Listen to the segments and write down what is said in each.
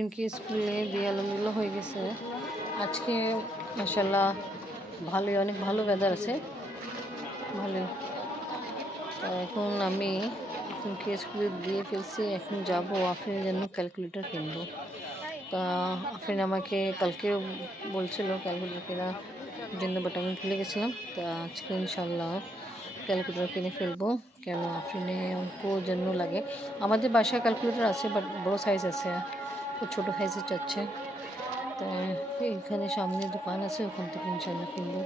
আফরিনকে স্কুলে দিয়ে আলহামদুলিল্লাহ হয়ে গেছে। আজকে মাশাআল্লাহ ভালোই, অনেক ভালো ওয়েদার আছে, ভালোই। তো এখন আমি আফরিনকে স্কুলে দিয়ে ফেলছি। এখন যাব আফরিনের জন্য ক্যালকুলেটর কিনবো। তা আফরিন আমাকে কালকে বলছিল ক্যালকুলেটর কেনার জন্য, বাট আমি ভুলে গেছিলাম। তা আজকে ইনশাল্লাহ ক্যালকুলেটর কিনে ফেলবো, কেন আফরিনে অঙ্ক জন্য লাগে। আমাদের বাসায় ক্যালকুলেটর আছে, বাট বড় সাইজ আছে, ও ছোটো সাইজে চাচ্ছে। তো এখানে সামনে দোকান আছে, ওখান থেকে ইনশাল্লাহ কিনবো।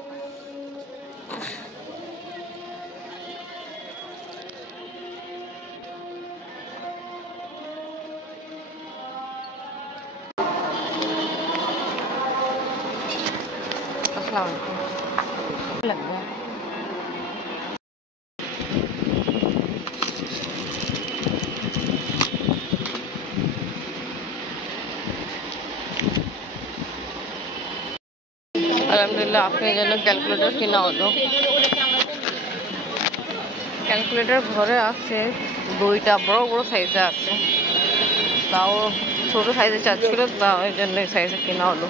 আসসালামু আলাইকুম। লাগবে আলহামদুলিল্লাহ আপনার জন্য ক্যালকুলেটর কেনা হলো। ক্যালকুলেটর ঘরে আছে, দুইটা বড় বড় সাইজে আছে, তাও ছোট সাইজে চাচ্ছিল, তাও ওই জন্য এই সাইজে কেনা হলো।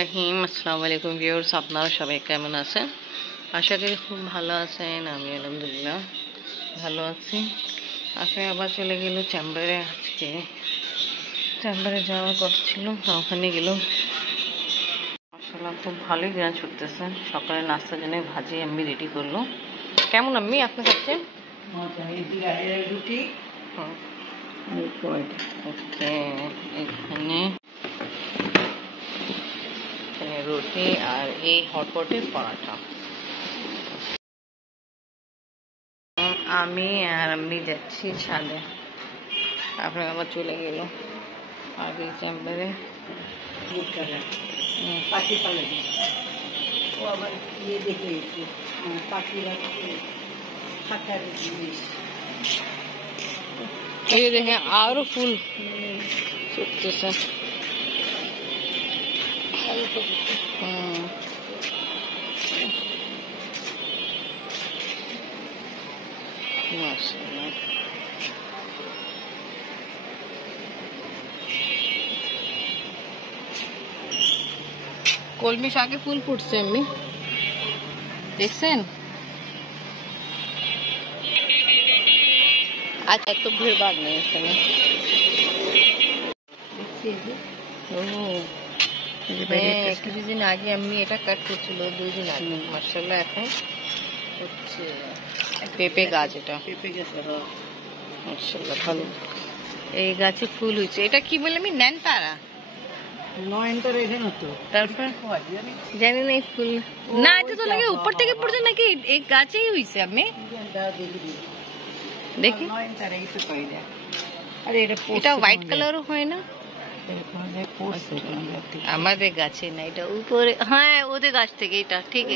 রহিম, আসসালামু আলাইকুম ভিউয়ার্স, আপনারা সবাই কেমন আছেন? আশা করি খুব ভালো আছেন। আমি আলহামদুলিল্লাহ ভালো আছি। আপনি আবার চলে গেল চেম্বারে। আজকে চেম্বারে যাওয়ার কথা ছিল, ওখানে গেল। মাশাআল্লাহ খুব ভালোই গান ছুটতেছে। সকালে নাস্তার জন্য ভাজি আমি রেডি করলো। কেমন আম্মি আপনি খাচ্ছেন? রুটি, ওকে। এখানে রুটি আর এই হটপটের পরাঠা। আমি আর আম্মি যাচ্ছি ছাদে। আপনার আবার চলে গেল আগে চেম্বারে। পাখি পালে ও আবার ইয়ে দেখে পাখিরা থাকার জিনিস ये देखें और फूल सूखते से। माशाल्लाह কলমি শাকে ফুল ফুটছে এমনি, দেখছেন? আচ্ছা, এত ভিড় ভাড় নেই এখানে। কিছুদিন আগে আমি এটা কাট করছিল, 2 দিন আগে। মাশাআল্লাহ এখন হচ্ছে পেঁপে গাছ, এটা পেঁপে গাছ। মাশাআল্লাহ ভালো, এই গাছে ফুল হয়েছে। এটা কি বলে আমি নয়নতারা, নয়নতারা এখানে তো। তারপর জানি না এই ফুল না, এটা তো লাগে উপর থেকে পড়ছে নাকি এই গাছেই হয়েছে। আমি দেখি এটা হোয়াইট কালারও হয় না আমাদের গাছে না, এটা উপরে। হ্যাঁ, ওদের গাছ থেকে এটা ঠিক।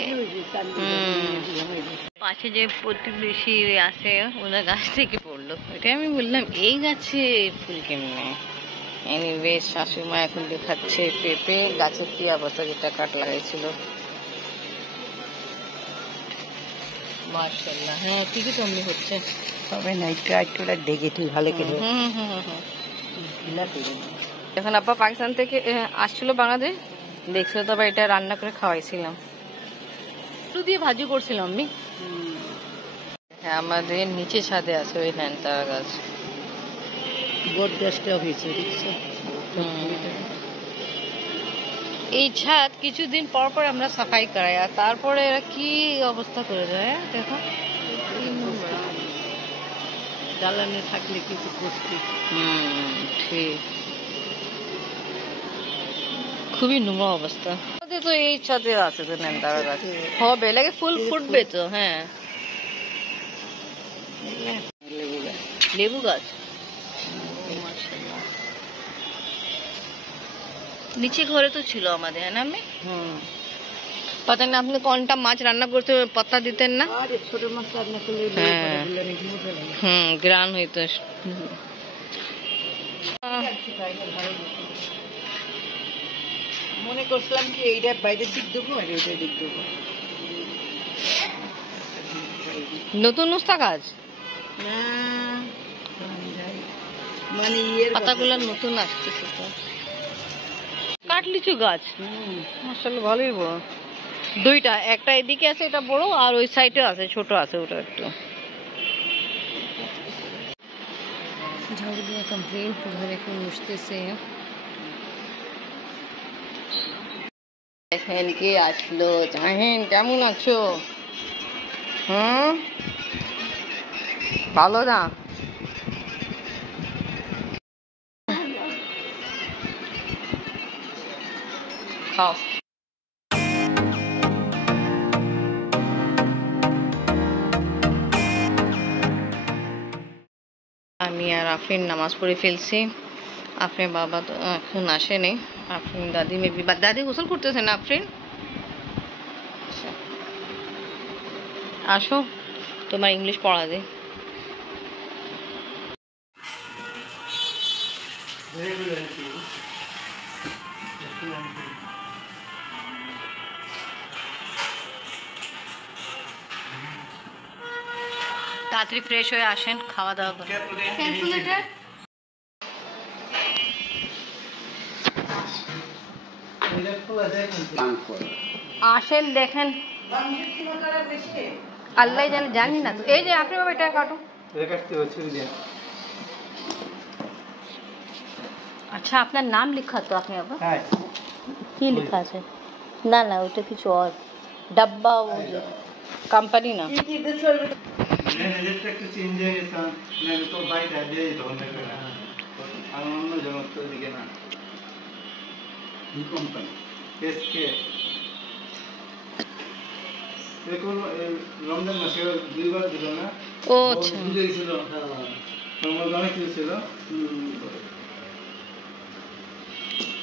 পাশে যে প্রতিবেশী আছে ওদের গাছ থেকে পড়লো, এটা আমি বললাম এই গাছে ফুল কেমনে। এনিওয়ে শাশুড়িমা এখন দেখাচ্ছে পেঁপে গাছের কি অবস্থা, যেটা কাট লাগাইছিল। মাশাআল্লাহ, হ্যাঁ ঠিকই তো এমনি হচ্ছে। তবে না একটু দেখে তুই ভালো করে। যখন আব্বা পাকিস্তান থেকে আসছিল বাংলাদেশ, দেখছিল, তবে এটা রান্না করে খাওয়াইছিলাম, একটু দিয়ে ভাজি করছিলাম আমি। হ্যাঁ, আমাদের নিচে ছাদে আছে ওই নয়নতারা গাছ, বট গাছটা হয়েছে, দেখছো? এই ছাদ কিছুদিন পর পর আমরা সাফাই করাই, আর তারপরে এরা কি অবস্থা করে দেয় দেখো। জ্বালানি থাকলে কিছু কষ্টি। ঠিক, খুবই নোংরা অবস্থা। তো এই ছাদে আছে তো নয়নতারা গাছ, হবে লাগে, ফুল ফুটবে তো। হ্যাঁ, লেবু গাছ। নিচে ঘরে তো ছিল আমাদের, হ্যাঁ না? আমি पता नहीं आपने कौन टा माछ रान्ना करते पत्ता दिते ना? छोटे माछ रान्ना करले ग्रान হইতো। মনে করছিলাম কি এইটা বাইরের দিক দেবো আর এইটা দিক দেবো। নতুন নুস্তা গাছ না মানে ইয়ের পাতাগুলো নতুন আসতেছে তো। কাটলিচু গাছ আসলে ভালোই বড়, দুইটা, একটা এদিকে আছে এটা বড়, আর ওই সাইডে আছে ছোট আছে, ওটা একটু। ঝাড়ু দেওয়া কমপ্লিট, ঘরে একটু মুছতেছে। দেখেন কে আসলো, জাহেন কেমন আছো? ভালো না? খাও। আমি আর আফরিন নামাজ পড়ে ফেলছি। আফরিন বাবা তো এখন আসেনি, আফরিন দাদি মেবি, দাদি গোসল করতেছে না আফরিন? আসো তোমার ইংলিশ পড়া দে। তাড়াতাড়ি ফ্রেশ হয়ে আসেন, খাওয়া দাওয়া করে। আসেন দেখেন, আল্লাহ জানে, জানি না তো। এই যে আপনি বাবা এটা কাটো। আচ্ছা আপনার নাম লিখা তো আপনি বাবা? কি লিখা আছে? না না ওটা কিছু আর ডাব্বা, কোম্পানি না। রমজান মাসে দুইবার দিল না? ও আচ্ছা,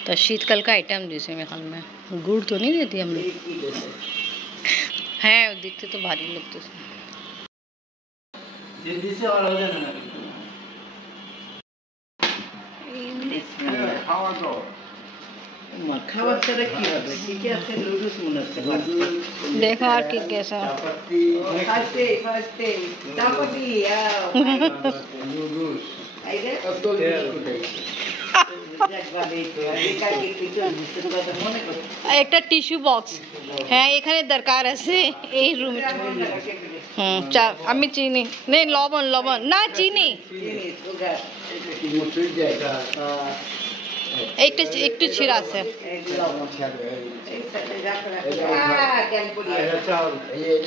तो शीतकाल का आइटम जैसे मेरे ख्याल में गुड़ तो नहीं देती हमने है, दिखते तो भारी लगते थे। जल्दी से और हो जाना खावा तो খাবার ছাড়া কি হবে? কি আছে? নুডলস মনে হচ্ছে। देखो और ठीक कैसा ফার্স্টে চাপাতি নুডলস আইরে তো एक टिश्यू बॉक्स है এখানে দরকার আছে এই রুমে। চা আমি চিনি নেই, লবণ লবণ না চিনি, একটু একটু ছিঁড়া আছে।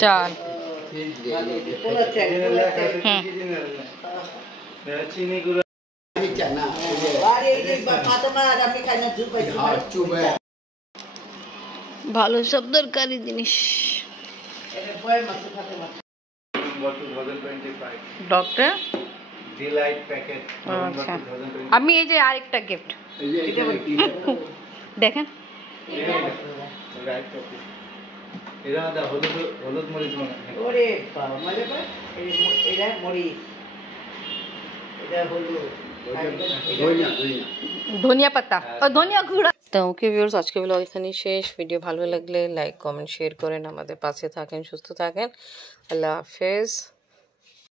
চাল চিনি গুলো ভালো সব দরকারি জিনিস। Doctor Delight packet. আচ্ছা আমি এই যে আরেকটা গিফট দেখেন, এরা হলুদ মরিচ মনে হয়। ওরে বাবা, মানে এটা মরিচ, এটা হলুদ, ধনিয়া পাতা ও ধনিয়া গুঁড়া। তো ওকে ভিউয়ার্স, আজকে ব্লগ এখানেই শেষ। ভিডিও ভালো লাগলে লাইক কমেন্ট শেয়ার করেন, আমাদের পাশে থাকেন, সুস্থ থাকেন। আল্লাহ হাফেজ।